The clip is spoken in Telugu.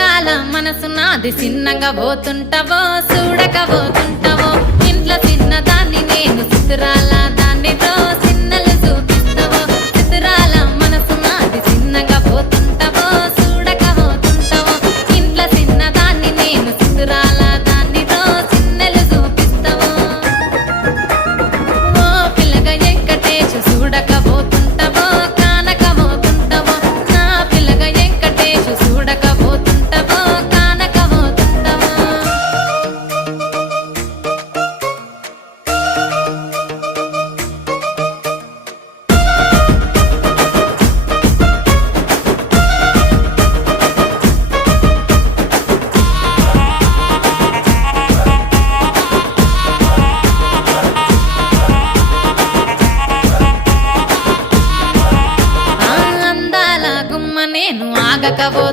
చిత్రాల మనసు నాది చిన్నగా పోతుంటావో చూడక పోతుంటావో ఇంట్లో చిన్నదాన్ని నేను చిత్రాల